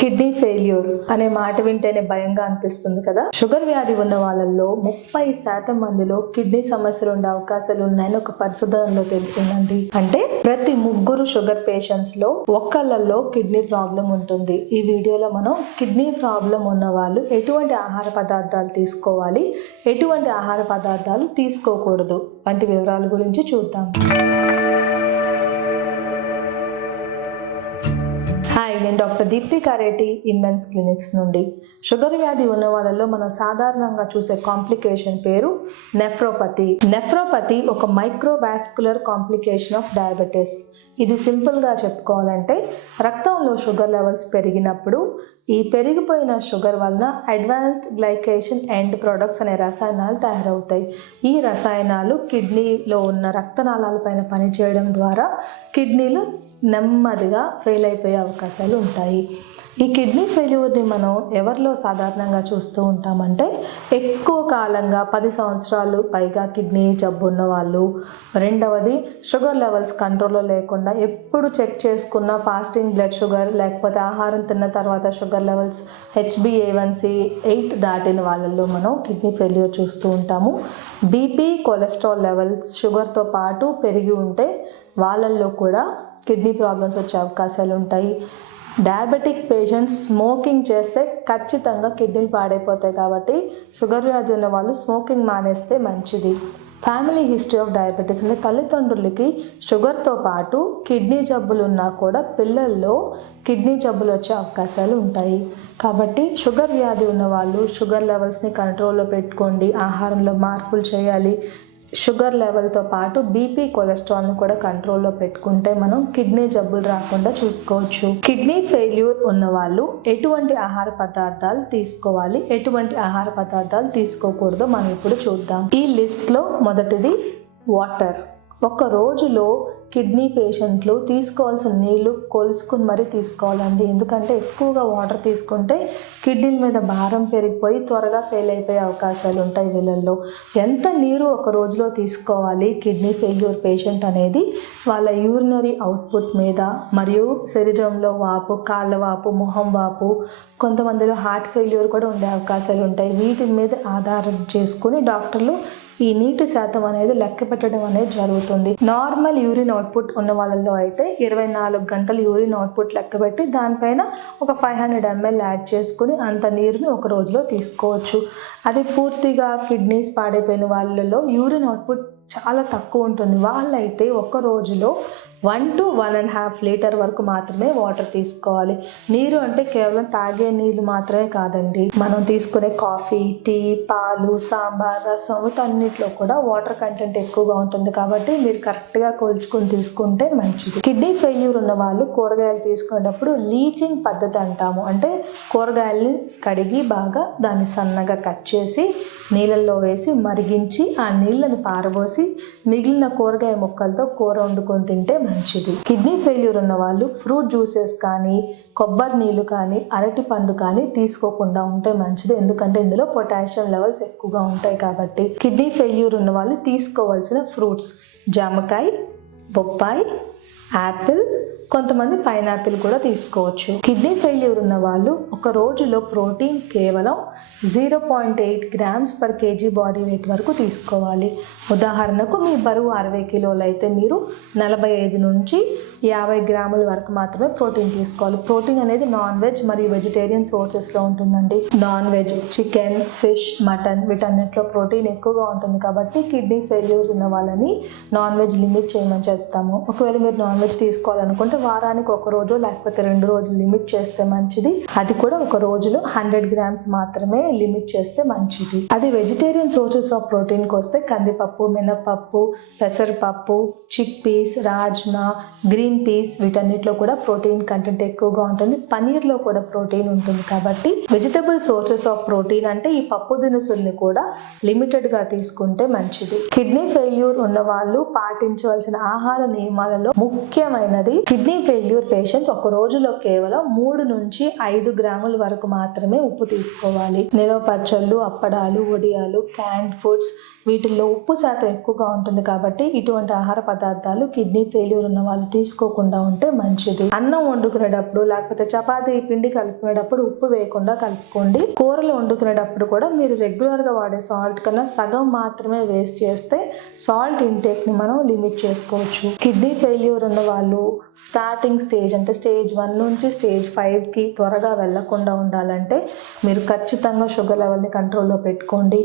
Kidney failure అనే మాట వింటేనే భయంగా అనిపిస్తుంది కదా. షుగర్ వ్యాధి ఉన్న వాళ్ళల్లో 30% మందిలో కిడ్నీ సమస్యలు ఉండే అవకాశాలు ఉన్నాయని ఒక పరిశోధనలో తెలిసిందండి. అంటే ప్రతి 3 షుగర్ పేషెంట్స్ లో ఒక్కళ్ళల్లో కిడ్నీ ప్రాబ్లం ఉంటుంది. ఈ వీడియోలో మనం కిడ్నీ ప్రాబ్లం ఉన్న వాళ్ళు ఎటువంటి ఆహార పదార్థాలు తీసుకోవాలి, ఎటువంటి ఆహార పదార్థాలు తీసుకోకూడదు వంటి వివరాల గురించి చూద్దాం. హాయ్, నేను డాక్టర్ దీప్తి కారేటి ఇన్మెన్స్ క్లినిక్స్ నుండి. షుగర్ వ్యాధి ఉన్న వాళ్ళలో మనం సాధారణంగా చూసే కాంప్లికేషన్ పేరు నెఫ్రోపతి. నెఫ్రోపతి ఒక మైక్రోవాస్కులర్ కాంప్లికేషన్ ఆఫ్ డయాబెటీస్. ఇది సింపుల్గా చెప్పుకోవాలంటే రక్తంలో షుగర్ లెవెల్స్ పెరిగినప్పుడు ఈ పెరిగిపోయిన షుగర్ వలన అడ్వాన్స్డ్ గ్లైకేషన్ ఎండ్ ప్రొడక్ట్స్ అనే రసాయనాలు తయారవుతాయి. ఈ రసాయనాలు కిడ్నీలో ఉన్న రక్తనాళాలపైన పనిచేయడం ద్వారా కిడ్నీలు నెమ్మదిగా ఫెయిల్ అయిపోయే అవకాశాలు ఉంటాయి. ఈ కిడ్నీ ఫెయిల్యూర్ని మనం ఎవరిలో సాధారణంగా చూస్తూ ఉంటామంటే ఎక్కువ కాలంగా 10 సంవత్సరాలు పైగా కిడ్నీ జబ్బు ఉన్న వాళ్ళు, రెండవది షుగర్ లెవెల్స్ కంట్రోల్లో లేకుండా ఎప్పుడు చెక్ చేసుకున్న ఫాస్టింగ్ బ్లడ్ షుగర్ లేకపోతే ఆహారం తిన్న తర్వాత షుగర్ లెవెల్స్ HbA1c 8 దాటిన వాళ్ళల్లో మనం కిడ్నీ ఫెయిల్యూర్ చూస్తూ ఉంటాము. బీపీ, కొలెస్ట్రాల్ లెవెల్స్ షుగర్తో పాటు పెరిగి ఉంటే వాళ్ళల్లో కూడా కిడ్నీ ప్రాబ్లమ్స్ వచ్చే అవకాశాలు ఉంటాయి. డయాబెటిక్ పేషెంట్స్ స్మోకింగ్ చేస్తే ఖచ్చితంగా కిడ్నీలు పాడైపోతాయి. కాబట్టి షుగర్ వ్యాధి ఉన్న వాళ్ళు స్మోకింగ్ మానేస్తే మంచిది. ఫ్యామిలీ హిస్టరీ ఆఫ్ డయాబెటీస్ అంటే తల్లిదండ్రులకి షుగర్తో పాటు కిడ్నీ జబ్బులు ఉన్నా కూడా పిల్లల్లో కిడ్నీ జబ్బులు వచ్చే అవకాశాలు ఉంటాయి. కాబట్టి షుగర్ వ్యాధి ఉన్న వాళ్ళు షుగర్ లెవెల్స్ని కంట్రోల్లో పెట్టుకోండి, ఆహారంలో మార్పులు చేయాలి. షుగర్ లెవెల్తో పాటు బీపీ, కొలెస్ట్రాల్ని కూడా కంట్రోల్లో పెట్టుకుంటే మనం కిడ్నీ జబ్బులు రాకుండా చూసుకోవచ్చు. కిడ్నీ ఫెయిల్యూర్ ఉన్న వాళ్ళు ఎటువంటి ఆహార పదార్థాలు తీసుకోవాలి, ఎటువంటి ఆహార పదార్థాలు తీసుకోకూడదో మనం ఇప్పుడు చూద్దాం. ఈ లిస్ట్లో మొదటిది వాటర్. ఒక రోజులో కిడ్నీ పేషెంట్లు తీసుకోవాల్సిన నీళ్లు కొలుసుకుని మరీ తీసుకోవాలండి. ఎందుకంటే ఎక్కువగా వాటర్ తీసుకుంటే కిడ్నీల మీద భారం పెరిగిపోయి త్వరగా ఫెయిల్ అయిపోయే అవకాశాలు ఉంటాయి వీళ్ళల్లో. ఎంత నీరు ఒక రోజులో తీసుకోవాలి కిడ్నీ ఫెయిల్యూర్ పేషెంట్ అనేది వాళ్ళ యూరినరీ అవుట్పుట్ మీద, మరియు శరీరంలో వాపు, కాళ్ళ వాపు, మొహం వాపు, కొంతమందిలో హార్ట్ ఫెయిల్యూర్ కూడా ఉండే అవకాశాలు ఉంటాయి. వీటి మీద ఆధారం చేసుకుని డాక్టర్లు ఈ నీటి శాతం అనేది లెక్క పెట్టడం అనేది జరుగుతుంది. నార్మల్ యూరిన్ అవుట్పుట్ ఉన్న వాళ్ళలో అయితే 24 గంటలు యూరిన్ అవుట్పుట్ లెక్క పెట్టి దానిపైన ఒక 500 ml యాడ్ చేసుకుని అంత నీరుని ఒక రోజులో తీసుకోవచ్చు. అది పూర్తిగా కిడ్నీస్ పాడైపోయిన వాళ్ళలో యూరిన్ అవుట్పుట్ చాలా తక్కువ ఉంటుంది. వాళ్ళైతే ఒక రోజులో 1 to 1.5 లీటర్ వరకు మాత్రమే వాటర్ తీసుకోవాలి. నీరు అంటే కేవలం తాగే నీళ్ళు మాత్రమే కాదండి, మనం తీసుకునే కాఫీ, టీ, పాలు, సాంబార్, రసం వీటన్నిటిలో కూడా వాటర్ కంటెంట్ ఎక్కువగా ఉంటుంది. కాబట్టి మీరు కరెక్ట్గా కొలుచుకొని తీసుకుంటే మంచిది. కిడ్నీ ఫెయిల్యూర్ ఉన్న వాళ్ళు కూరగాయలు తీసుకునేటప్పుడు లీచింగ్ పద్ధతి అంటాము. అంటే కూరగాయల్ని కడిగి బాగా దాన్ని సన్నగా కట్ చేసి నీళ్ళల్లో వేసి మరిగించి ఆ నీళ్ళని పారబోసి మిగిలిన కూరగాయ ముక్కలతో కూర వండుకొని తింటే మంచిది. కిడ్నీ ఫెయిల్యూర్ ఉన్న వాళ్ళు ఫ్రూట్ జ్యూసెస్ కానీ, కొబ్బరి నీళ్ళు కానీ, అరటి పండు కానీ తీసుకోకుండా ఉంటే మంచిది. ఎందుకంటే ఇందులో పొటాషియం లెవెల్స్ ఎక్కువగా ఉంటాయి. కాబట్టి కిడ్నీ ఫెయిల్యూర్ ఉన్న వాళ్ళు తీసుకోవాల్సిన ఫ్రూట్స్ జామకాయ, బొప్పాయి, యాపిల్, కొంతమంది పైనాపిల్ కూడా తీసుకోవచ్చు. కిడ్నీ ఫెయిల్యూర్ ఉన్న వాళ్ళు ఒక రోజులో ప్రోటీన్ కేవలం 0.8 grams per kg body weight వరకు తీసుకోవాలి. ఉదాహరణకు మీ బరువు 60 కిలోలు అయితే మీరు 45 నుంచి 50 గ్రాముల వరకు మాత్రమే ప్రోటీన్ తీసుకోవాలి. ప్రోటీన్ అనేది నాన్ వెజ్ మరియు వెజిటేరియన్ సోర్సెస్లో ఉంటుందండి. Non veg, chicken, fish, mutton వీటన్నిటిలో ప్రోటీన్ ఎక్కువగా ఉంటుంది. కాబట్టి కిడ్నీ ఫెయిల్యూర్ ఉన్న వాళ్ళని నాన్ వెజ్ లిమిట్ చేయమని చెప్తాము. ఒకవేళ మీరు నాన్ వెజ్ తీసుకోవాలనుకుంటే వారానికి ఒక రోజు లేకపోతే 2 రోజులు లిమిట్ చేస్తే మంచిది. అది కూడా ఒక రోజులో 100 grams మాత్రమే లిమిట్ చేస్తే మంచిది. అది వెజిటేరియన్ సోర్సెస్ ఆఫ్ ప్రోటీన్కి వస్తే కందిపప్పు, మినపప్పు, పెసరపప్పు, chick peas, rajma, green peas వీటన్నిటిలో కూడా ప్రోటీన్ కంటెంట్ ఎక్కువగా ఉంటుంది. పనీర్లో కూడా ప్రోటీన్ ఉంటుంది. కాబట్టి వెజిటబుల్ సోర్సెస్ ఆఫ్ ప్రోటీన్ అంటే ఈ పప్పు దినుసుల్ని కూడా లిమిటెడ్గా తీసుకుంటే మంచిది. కిడ్నీ ఫెయిల్యూర్ ఉన్న వాళ్ళు పాటించవలసిన ఆహార నియమాలలో ముఖ్యమైనది, కిడ్నీ ఫెయిల్యూర్ పేషెంట్ ఒక రోజులో కేవలం 3 నుంచి 5 గ్రాముల వరకు మాత్రమే ఉప్పు తీసుకోవాలి. నిలవ పచ్చళ్ళు, అప్పడాలు, వడియాలు, క్యాన్డ్ ఫుడ్స్ వీటిల్లో ఉప్పు శాతం ఎక్కువగా ఉంటుంది కాబట్టి ఇటువంటి ఆహార పదార్థాలు కిడ్నీ ఫెయిల్యూర్ ఉన్న వాళ్ళు తీసుకోకుండా ఉంటే మంచిది. అన్నం వండుకునేటప్పుడు లేకపోతే చపాతీ పిండి కలుపుకునేటప్పుడు ఉప్పు వేయకుండా కలుపుకోండి. కూరలు వండుకునేటప్పుడు కూడా మీరు రెగ్యులర్ గా వాడే సాల్ట్ కన్నా సగం మాత్రమే వేస్ట్ చేస్తే సాల్ట్ ఇంటేక్ ని మనం లిమిట్ చేసుకోవచ్చు. కిడ్నీ ఫెయిల్యూర్ ఉన్న వాళ్ళు స్టార్టింగ్ స్టేజ్ అంటే స్టేజ్ 1 నుంచి స్టేజ్ 5కి త్వరగా వెళ్లకుండా ఉండాలంటే మీరు ఖచ్చితంగా షుగర్ లెవెల్ని కంట్రోల్లో పెట్టుకోండి.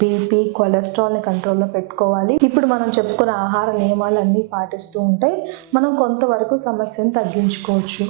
బీపీ, కొలెస్ట్రాల్ని కంట్రోల్లో పెట్టుకోవాలి. ఇప్పుడు మనం చెప్పుకున్న ఆహార నియమాలన్నీ పాటిస్తూ ఉంటే మనం కొంతవరకు సమస్యను తగ్గించుకోవచ్చు.